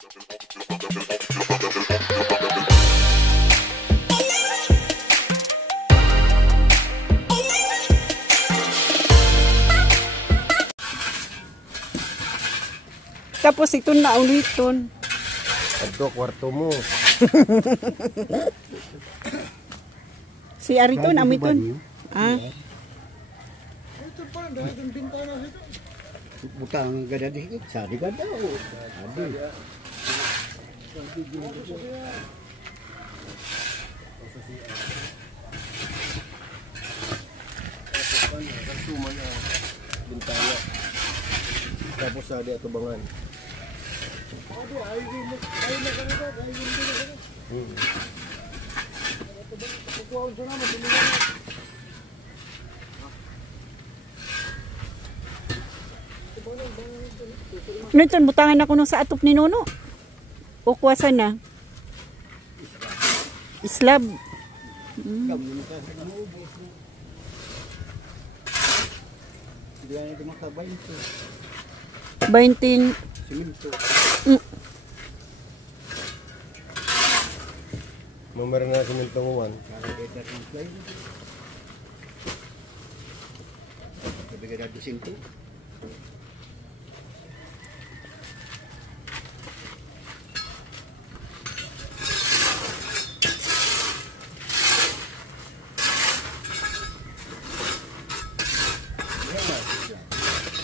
Tapos ito na uliton. Ito, kwarto mo. Si Ariton, amiton. Ah. Ito pa, dahil yung bintana dito. Butang gada dito. Sabi ka daw. Sabi. Bintana. Tapos ada tubangan. Nito, butangan ako nung sa atop ni Nono. O kuwasan na? Islab. Hindi na ito makabay ito. 20. Siminto. Mamara na simento mo man. Kakagay ng fly. Kabigay na disinto.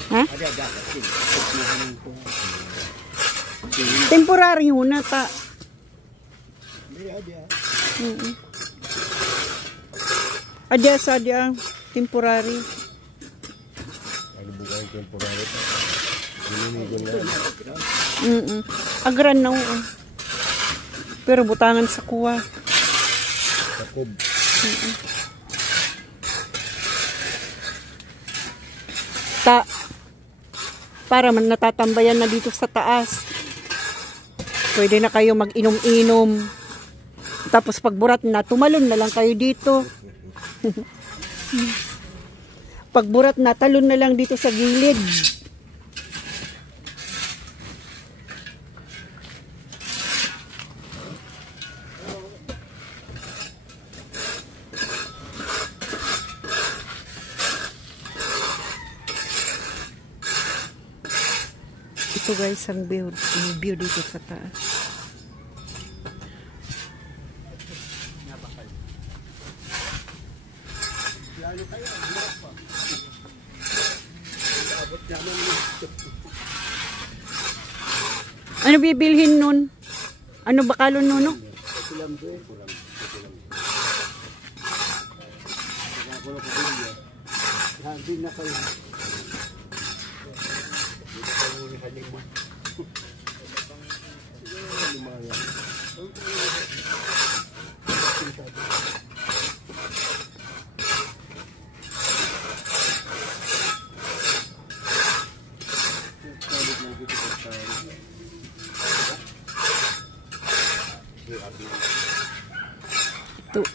Ha? Ada dapat sih. Temporary na ta. Ada. Adya sa adya. Temporary. Ano bukan temporary pa. Ginimigon na. Agran na oo. Pero butangan sa kuwa. Takob. Para man natatambayan na dito sa taas. Pwede na kayo mag-inom-inom. Tapos pagburat na, tumalon na lang kayo dito. Pagburat na, talon na lang dito sa gilid. Ito guys, ang view dito sa taas. Ano bibilhin nun? Ano bakalon nun? No?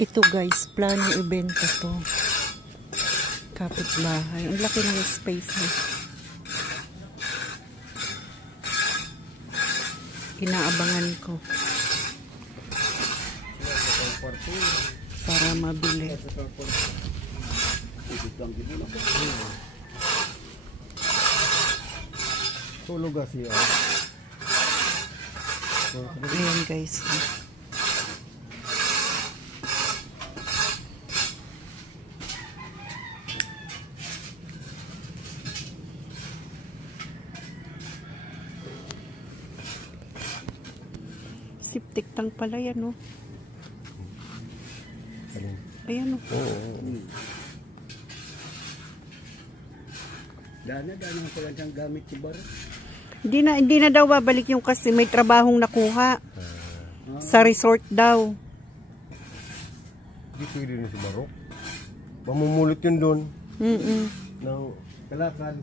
Ito guys, plano ibenta to. Kapitbahay. Ang laki ng space na. Inaabangan ko. Para mabili. Tulog kasi yan. Ayan guys. Siptik tang pala yan, no? Ayan, no? Dana ko lang siyang gamit si Bar. Hindi na daw babalik yung kasi may trabahong nakuha. Sa resort daw. Hindi pwede na si Barok. Mamumulit yun doon. Ng kalakal.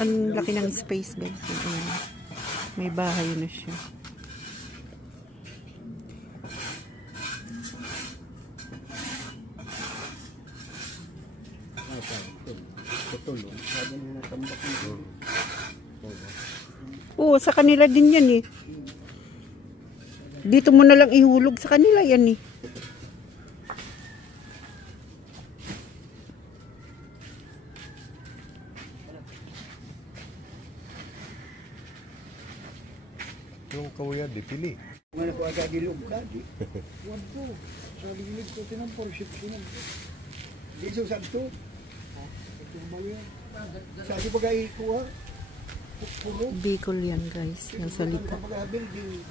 Ang laki ng space guys. Ayan. May bahay na siya. Tutulong. ganun na tambak mo. Oo, sa kanila din yan eh. Dito mo na lang ihulog sa kanila yan eh. Yung kawayan, di pili. Mga ko agad dilog ka, di. Huwag ko. Sa liglig ko tinampor, sipsinan. Di so sabto. Sa di bagay ko ha. Pulo. Bicol yan guys, yung salita. Mga building.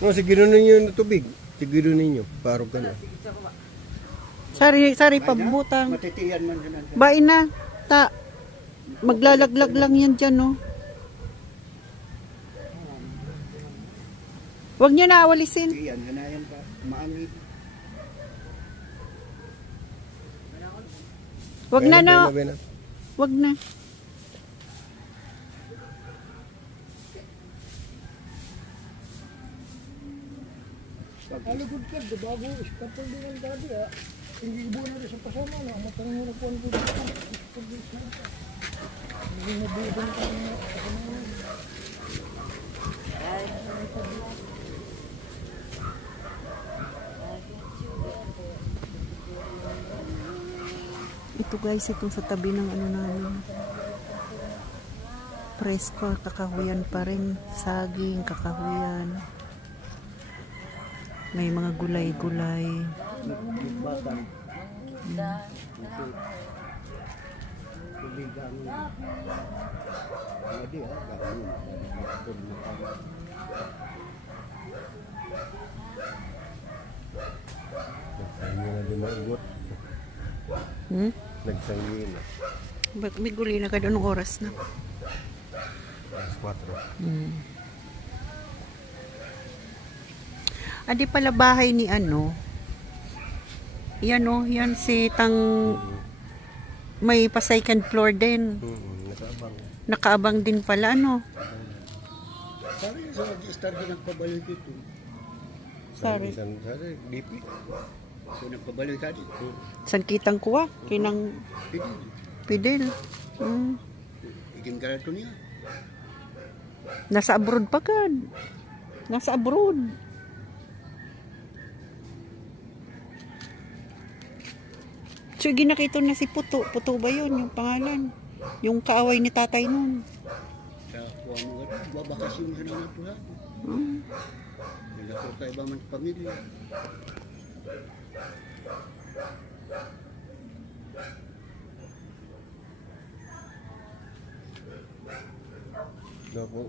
No, siguro ninyo yung tubig. Siguro ninyo. Parang ka na. Sari pabutang. Matitiyan man sa nasa. Bain na. Ta. Maglalaglag lang yan dyan, no? Huwag niyo na awalisin. Iyan, hanayan pa. Maangit. Huwag na na. Bena. Huwag na. Alagod ka, bago iskapal din ang dati ha. Hindi ibo na rin sa pasama na. Matanong mo na po ang dito. Hindi nabuhay ka na kasama. Ito guys, itong sa tabi ng ano namin. Presko, kakahuyan pa rin. Saging, kakahuyan. May mga gulay-gulay. Batang. Tubigang. Hindi ha. Nagsangin na din maugot. Hmm? Nagsangin na. May gulay na ka doon ng oras na. Alas 4. Hmm. Adi pala bahay ni ano. Yan o, yan si Tang may pa second floor din. Nakaabang. Nakaabang din pala ano. Sabi sa register din nagpabalik ito. Sorry. Sorry, DP. So nagpabalik ka din. San kitang kuha? Kinang Pwede. Pidel. Hmm. Iging karato niya. Nasa abroad pa kad. Nasa abroad. So, ginakito na si Puto. Puto ba yun? Yung pangalan. Yung kaaway ni tatay nun. Sa kuha mo ka rin. Babakasyon ka na nga po ha. Hmm. Nilako ka iba man pamilya.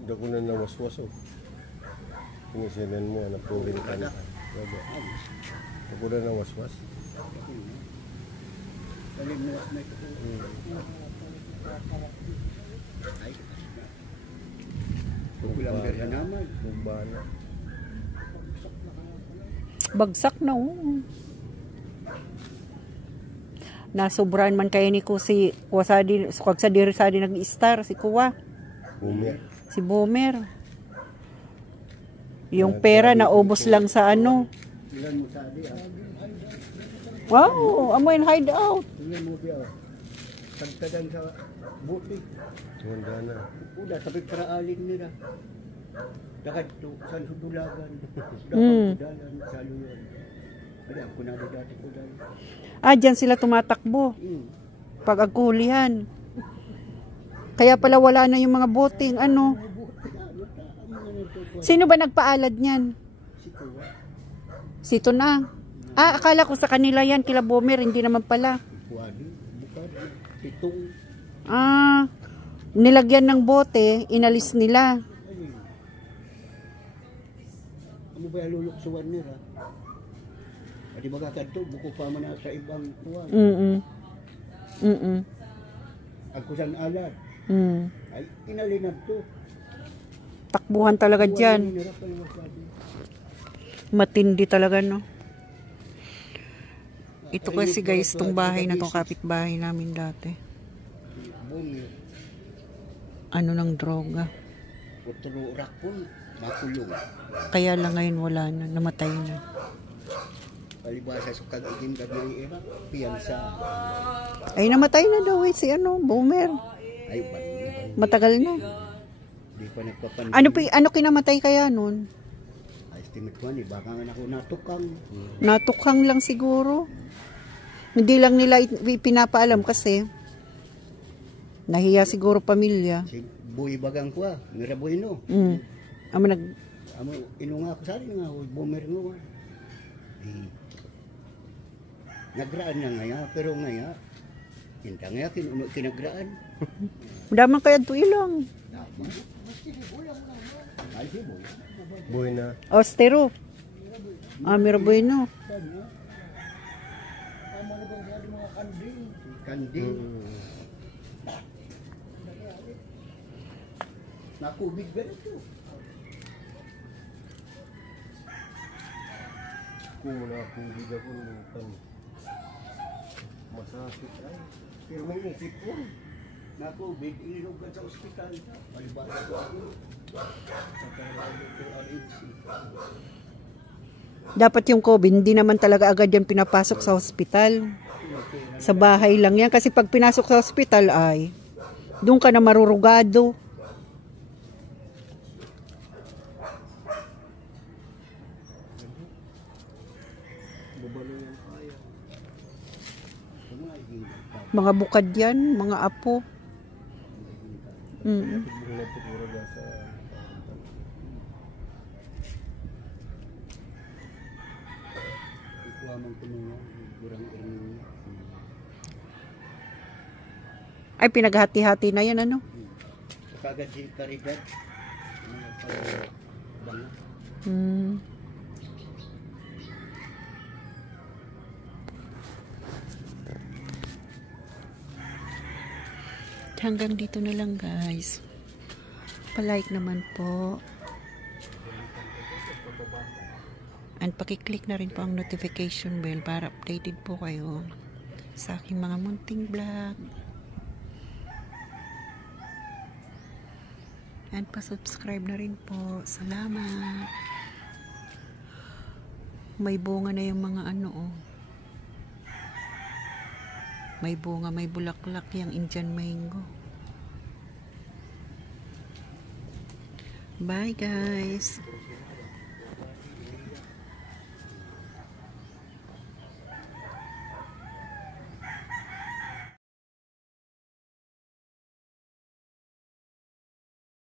Dako na nawaswas oh. Pingisinan mo, napurin ka na. Dako na nawaswas. Kalim mo na ito. Ay. Kulang ka naman. Kumbana. Bagsak na oh. Nasobran man kaya ni ko si Wasadi, kag sa diri sa nag-star si Kuwa. Bumir. Si Boomer. Yung pera na ubos lang sa ano. Ilan mo sa adi ha. Wow, amoy hideout. Ilan mo biya. Tagtagan sa buti. Wanda na. Uda, sabi para alin nila. Dakat to, saan sudulagan. Hmm. Dalan, salo yun. Ada, ako na dati ko dahil. Ah, dyan sila tumatakbo. Pag agkulihan. Kaya pala wala na yung mga boting, ano. Sino ba nagpaalad niyan? Sito na. Ah, akala ko sa kanila yan, kila Bomer, hindi naman pala. Wadi, bukad, pitong. Ah, nilagyan ng bote, inalis nila. Ano ba yung luluksuan nila? Adi magkakad to, buko pa man sa ibang kuwan. Agkusan alat. Ay, inalinag to. Takbuhan talaga dyan. Matindi talaga, no? Ito kasi guys, tong bahay na tong kapitbahay namin dati. Ano ng droga. Utro rakpon, makulong. Kaya lang ngayon wala na, namatay na. Palibasa sa kagiging gagawin iba, piyansa. Ay, namatay na daw si Boomer. Ay, ba? Matagal na. Di pa nagpapansin. Ano kinamatay kaya nun? Estimate ko ni baka nga ako natukang. Natukhang lang siguro. Hindi lang nila pinapaalam kasi nahiya siguro pamilya. Si Boy Bagang ko Mira Bueno. Amo Amo inunga ko sa nga Boomer ngo. Nagraan na ngaya, pero ngaya, hindi ngaya kinagraan. Daman kaya ito ilang. Ay, si Boy. Boy na. Ostero. Mira Bueno. Tama na bang sa mga kanding? Kanding. Nakubig ba ito? Kung nakubig ako ng masakit ay. Pero may isip ko. Nakubig, ilog ka sa ospital. Palibasa ko ako. Dapat yung COVID, hindi naman talaga agad yan pinapasok sa ospital. Sa bahay lang yan. Kasi pag pinasok sa ospital ay, doon ka na marurugado. Mga bukad yan, mga apo. Siguro siguro na sa Ikuha man ko nung burang irin. Ay, pinaghati-hati na yan, ano? Kagad si Caridad. Banga. Hanggang dito na lang, guys. Pa-like naman po. And pakiclick na rin po ang notification bell para updated po kayo sa aking mga munting vlog. And pa-subscribe na rin po. Salamat. May bunga na yung mga May bunga, may bulaklak yung Indian mango. Bye, guys.